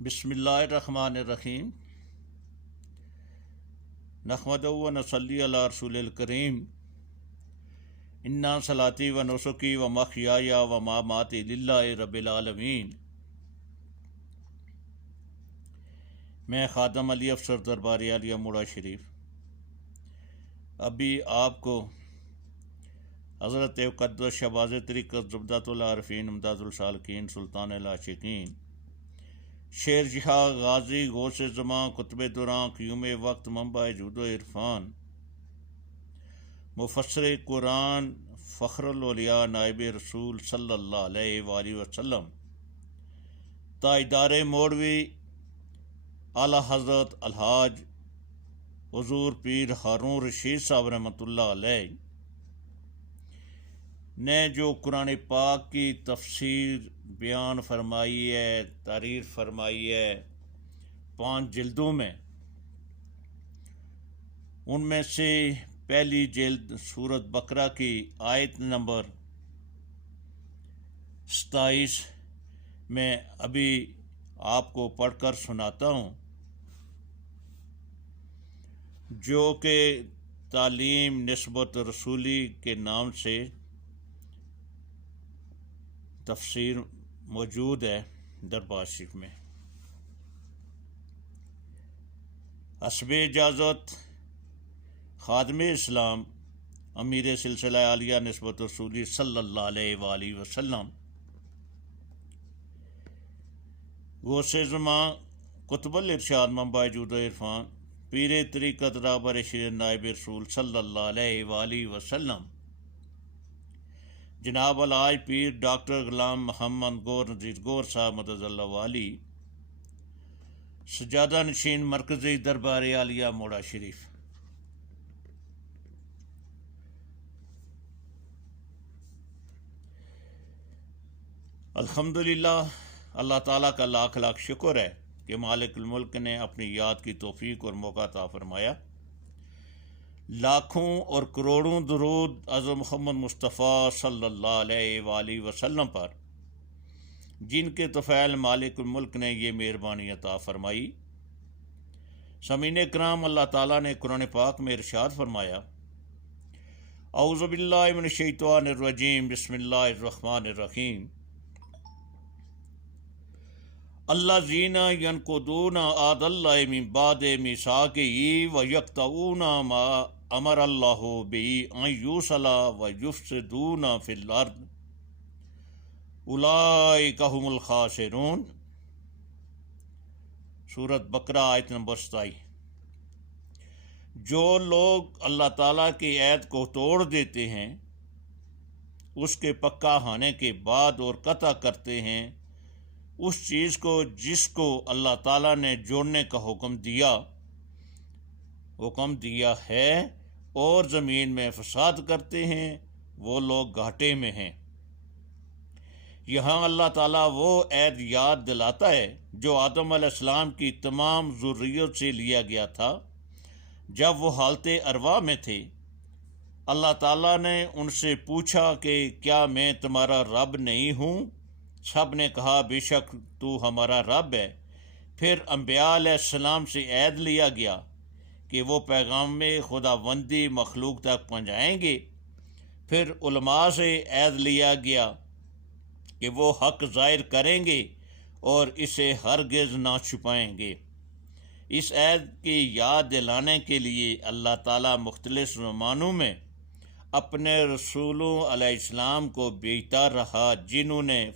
بسم اللہ الرحمن الرحیم نحمدہ و نصلی علی رسول الکریم انا صلاتی و نسکی و محیای و مماتی للہ رب العالمین۔ میں خادم علی افسر درباری عالیہ موڑا شریف ابھی آپ کو حضرت مقدس شہباز طریقت زبدۃ العارفین امداد السالکین سلطان العاشقین شیر جہاں غازی غوث زماں قطب دوران قیوم وقت منبع جود و عرفان مفسر قرآن فخر الاولیاء نائب رسول صلی اللہ علیہ وآلہ وسلم تاجدار موڑوی اعلیٰ حضرت الحاج حضور پیر ہارون رشید صاحب رحمۃ اللہ علیہ نے جو قرآن پاک کی تفسیر بیان فرمائی ہے، تحریر فرمائی ہے 5 جلدوں میں، ان میں سے پہلی جلد سورۃ بقرہ کی آیت نمبر 27 میں ابھی آپ کو پڑھ کر سناتا ہوں، جو کہ تعلیم نسبت رسولی کے نام سے تفسیر موجود ہے دربار شریف میں۔ حسب اجازت خادم اسلام امیر سلسلہ عالیہ نسبت رسولی صلی اللہ علیہ وآلہ وسلم غوث زماں قطب الارشاد منبع جود و عرفان پیر طریقت رہبر شیر نائب رسول صلی اللہ علیہ وآلہ وسلم جناب الحاج پیر ڈاکٹر غلام محمد گور نذیر گور صاحب مدد اللہ والی سجادہ نشین مرکزی دربار عالیہ موڑا شریف، الحمدللہ اللہ تعالیٰ کا لاکھ لاکھ شکر ہے کہ مالک الملک نے اپنی یاد کی توفیق اور موقع عطا فرمایا۔ لاکھوں اور کروڑوں درود حضرت محمد مصطفیٰ صلی اللہ علیہ وآلہ وسلم پر، جن کے طفیل مالک الملک نے یہ مہربانی عطا فرمائی۔ سامعین کرام، اللہ تعالیٰ نے قرآن پاک میں ارشاد فرمایا، اعوذ باللہ من الشیطان الرجیم، بسم اللہ الرحمن الرحیم، الذین ینقضون عہد اللہ من بعد میثاقہ ویقطعون ما امر اللہ بہ ان یوصل ویفسدون فی الارض اولئک ھم الخاسرون۔ سورۃ بقرہ آیت نمبر 27۔ جو لوگ اللہ تعالیٰ کی عہد کو توڑ دیتے ہیں، اس کے پکا ہونے کے بعد اور قطع کرتے ہیں اس چیز کو جس کو اللہ تعالیٰ نے جوڑنے کا حکم دیا ہے، اور زمین میں فساد کرتے ہیں، وہ لوگ گھاٹے میں ہیں۔ یہاں اللہ تعالیٰ وہ عہد یاد دلاتا ہے جو آدم علیہ السلام کی تمام ذریت سے لیا گیا تھا جب وہ حالت ارواح میں تھے۔ اللہ تعالیٰ نے ان سے پوچھا کہ کیا میں تمہارا رب نہیں ہوں؟ سب نے کہا بے شک تو ہمارا رب ہے۔ پھر انبیاء علیہ السلام سے عہد لیا گیا کہ وہ پیغام خداوندی مخلوق تک پہنچائیں گے۔ پھر علماء سے عہد لیا گیا کہ وہ حق ظاہر کریں گے اور اسے ہرگز نہ چھپائیں گے۔ اس عہد کی یاد دلانے کے لیے اللہ تعالیٰ مختلف زمانوں میں اپنے رسولوں علیہ السلام کو بھیجتا رہا، جنہوں نے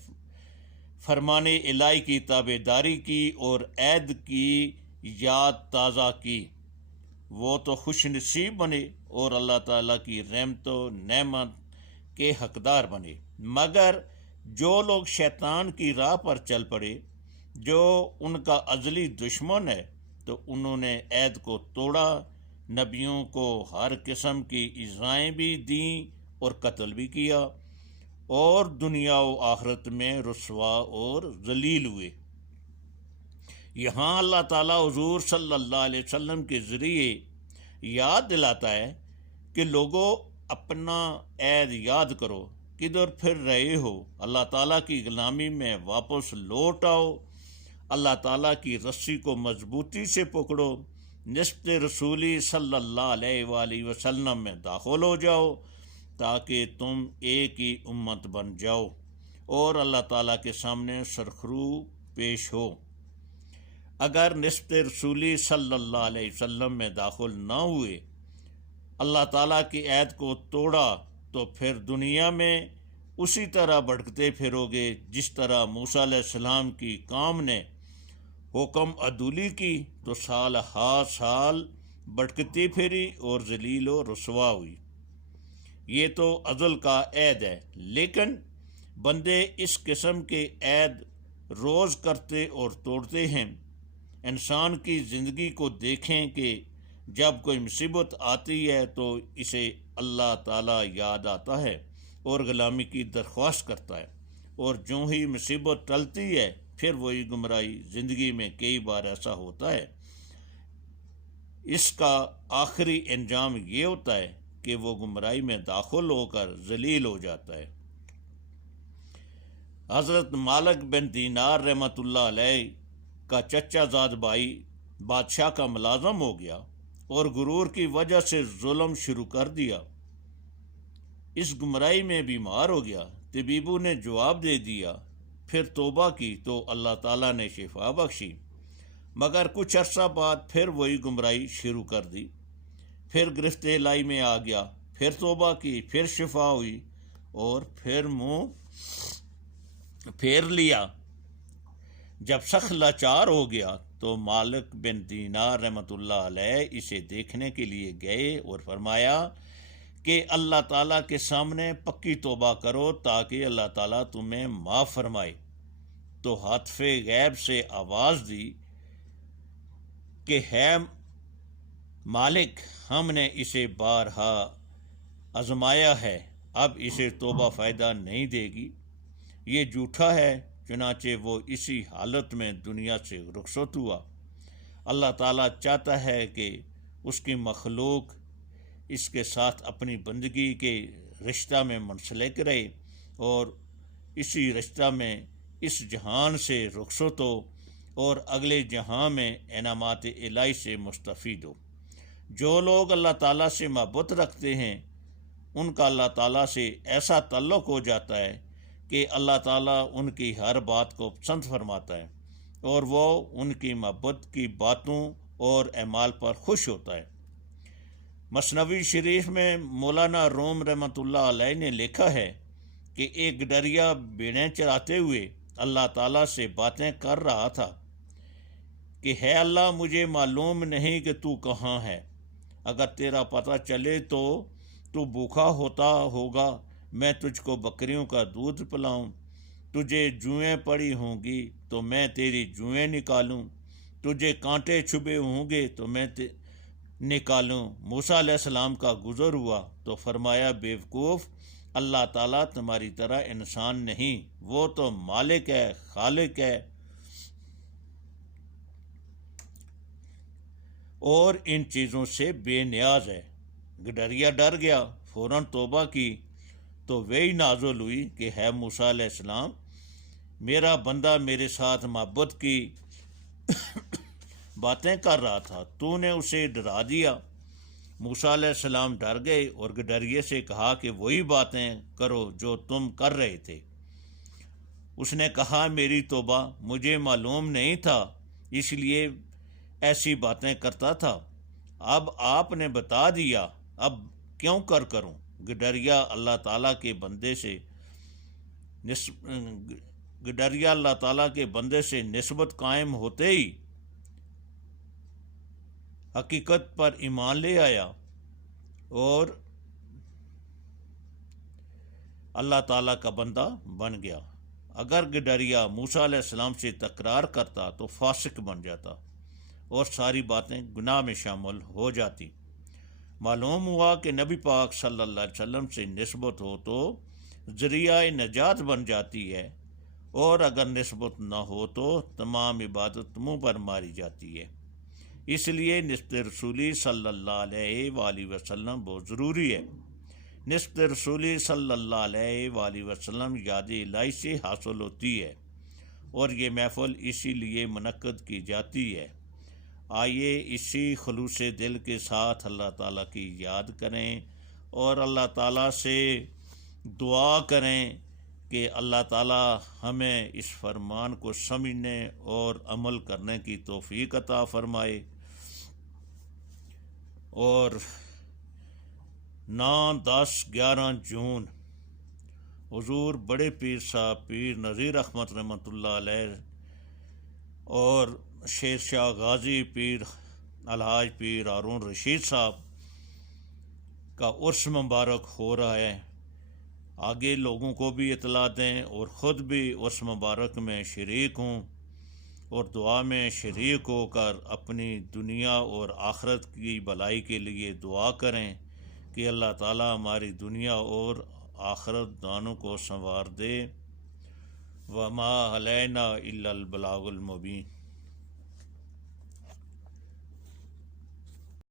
فرمان الہی کی تابعداری کی اور عہد کی یاد تازہ کی، وہ تو خوش نصیب بنے اور اللہ تعالیٰ کی رحمت و نعمت کے حقدار بنے۔ مگر جو لوگ شیطان کی راہ پر چل پڑے، جو ان کا ازلی دشمن ہے، تو انہوں نے عہد کو توڑا، نبیوں کو ہر قسم کی ایذائیں بھی دیں اور قتل بھی کیا، اور دنیا و آخرت میں رسوا اور ذلیل ہوئے۔ یہاں اللہ تعالیٰ حضور صلی اللہ علیہ وسلم کے ذریعے یاد دلاتا ہے کہ لوگوں اپنا عہد یاد کرو، کدھر پھر رہے ہو؟ اللہ تعالیٰ کی غلامی میں واپس لوٹ آؤ، اللہ تعالیٰ کی رسی کو مضبوطی سے پکڑو، نسبت رسولی صلی اللہ علیہ وآلہ وسلم میں داخل ہو جاؤ تاکہ تم ایک ہی امت بن جاؤ اور اللہ تعالیٰ کے سامنے سرخرو پیش ہو۔ اگر نسبت رسولی صلی اللہ علیہ وسلم میں داخل نہ ہوئے، اللہ تعالیٰ کی عہد کو توڑا، تو پھر دنیا میں اسی طرح بھٹکتے پھرو گے جس طرح موسیٰ علیہ السلام کی قوم نے حکم عدولی کی تو سال ہا سال بھٹکتی پھری اور ذلیل و رسوا ہوئی۔ یہ تو عدل کا عہد ہے، لیکن بندے اس قسم کے عہد روز کرتے اور توڑتے ہیں۔ انسان کی زندگی کو دیکھیں کہ جب کوئی مصیبت آتی ہے تو اسے اللہ تعالیٰ یاد آتا ہے اور غلامی کی درخواست کرتا ہے، اور جو ہی مصیبت ٹلتی ہے پھر وہی گمراہی۔ زندگی میں کئی بار ایسا ہوتا ہے، اس کا آخری انجام یہ ہوتا ہے کہ وہ گمراہی میں داخل ہو کر ذلیل ہو جاتا ہے۔ حضرت مالک بن دینار رحمۃ اللہ علیہ کا چچا زاد بھائی بادشاہ کا ملازم ہو گیا اور غرور کی وجہ سے ظلم شروع کر دیا۔ اس گمراہی میں بیمار ہو گیا، طبیبوں نے جواب دے دیا، پھر توبہ کی تو اللہ تعالیٰ نے شفا بخشی، مگر کچھ عرصہ بعد پھر وہی گمراہی شروع کر دی، پھر گرفت الہی میں آ گیا، پھر توبہ کی، پھر شفا ہوئی اور پھر منہ پھیر لیا۔ جب سخت لاچار ہو گیا تو مالک بن دینار رحمۃ اللہ علیہ اسے دیکھنے کے لیے گئے اور فرمایا کہ اللہ تعالیٰ کے سامنے پکی توبہ کرو تاکہ اللہ تعالیٰ تمہیں معاف فرمائے۔ تو ہاتف غیب سے آواز دی کہ ہے مالک، ہم نے اسے بارہا آزمایا ہے، اب اسے توبہ فائدہ نہیں دے گی، یہ جھوٹا ہے۔ چنانچہ وہ اسی حالت میں دنیا سے رخصت ہوا۔ اللہ تعالیٰ چاہتا ہے کہ اس کی مخلوق اس کے ساتھ اپنی بندگی کے رشتہ میں منسلک رہے اور اسی رشتہ میں اس جہان سے رخصت ہو اور اگلے جہاں میں انعامات الہی سے مستفید ہو۔ جو لوگ اللہ تعالیٰ سے محبت رکھتے ہیں ان کا اللہ تعالیٰ سے ایسا تعلق ہو جاتا ہے کہ اللہ تعالیٰ ان کی ہر بات کو پسند فرماتا ہے اور وہ ان کی محبت کی باتوں اور اعمال پر خوش ہوتا ہے۔ مثنوی شریف میں مولانا روم رحمۃ اللہ علیہ نے لکھا ہے کہ ایک گڈریا بھیڑیں چراتے ہوئے اللہ تعالیٰ سے باتیں کر رہا تھا کہ ہے اللہ، مجھے معلوم نہیں کہ تو کہاں ہے، اگر تیرا پتہ چلے تو بھوکا ہوتا ہوگا، میں تجھ کو بکریوں کا دودھ پلاؤں، تجھے جوئیں پڑی ہوں گی تو میں تیری جوئیں نکالوں، تجھے کانٹے چھبے ہوں گے تو میں نکالوں۔ موسیٰ علیہ السلام کا گزر ہوا تو فرمایا، بیوقوف، اللہ تعالیٰ تمہاری طرح انسان نہیں، وہ تو مالک ہے، خالق ہے، اور ان چیزوں سے بے نیاز ہے۔ گڈریا ڈر گیا، فوراً توبہ کی تو وہی نازل ہوئی کہ ہے موسیٰ علیہ السلام، میرا بندہ میرے ساتھ محبت کی باتیں کر رہا تھا، تو نے اسے ڈرا دیا۔ موسیٰ علیہ السلام ڈر گئے اور گڈریے سے کہا کہ وہی باتیں کرو جو تم کر رہے تھے۔ اس نے کہا، میری توبہ، مجھے معلوم نہیں تھا، اس لیے ایسی باتیں کرتا تھا، اب آپ نے بتا دیا، اب کیوں کروں؟ گڈریا اللہ تعالیٰ کے بندے سے نسبت قائم ہوتے ہی حقیقت پر ایمان لے آیا اور اللہ تعالیٰ کا بندہ بن گیا۔ اگر گڈریا موسیٰ علیہ السلام سے تکرار کرتا تو فاسق بن جاتا اور ساری باتیں گناہ میں شامل ہو جاتی۔ معلوم ہوا کہ نبی پاک صلی اللہ علیہ وسلم سے نسبت ہو تو ذریعہ نجات بن جاتی ہے، اور اگر نسبت نہ ہو تو تمام عبادت منہ پر ماری جاتی ہے۔ اس لیے نسبت رسولی صلی اللہ علیہ وآلہ وسلم بہت ضروری ہے۔ نسبت رسولی صلی اللہ علیہ وآلہ وسلم یاد الہی سے حاصل ہوتی ہے اور یہ محفل اسی لیے منعقد کی جاتی ہے۔ آئیے اسی خلوص دل کے ساتھ اللہ تعالیٰ کی یاد کریں اور اللہ تعالیٰ سے دعا کریں کہ اللہ تعالیٰ ہمیں اس فرمان کو سمجھنے اور عمل کرنے کی توفیق عطا فرمائے۔ اور 9، 10، 11 جون حضور بڑے پیر صاحب پیر نذیر احمد رحمۃ اللہ علیہ اور شیر شاہ غازی پیر الحاج پیر ہارون رشید صاحب کا عرس مبارک ہو رہا ہے۔ آگے لوگوں کو بھی اطلاع دیں اور خود بھی عرس مبارک میں شریک ہوں اور دعا میں شریک ہو کر اپنی دنیا اور آخرت کی بھلائی کے لیے دعا کریں کہ اللہ تعالیٰ ہماری دنیا اور آخرت دونوں کو سنوار دے۔ وما علینا الا البلاغ المبین۔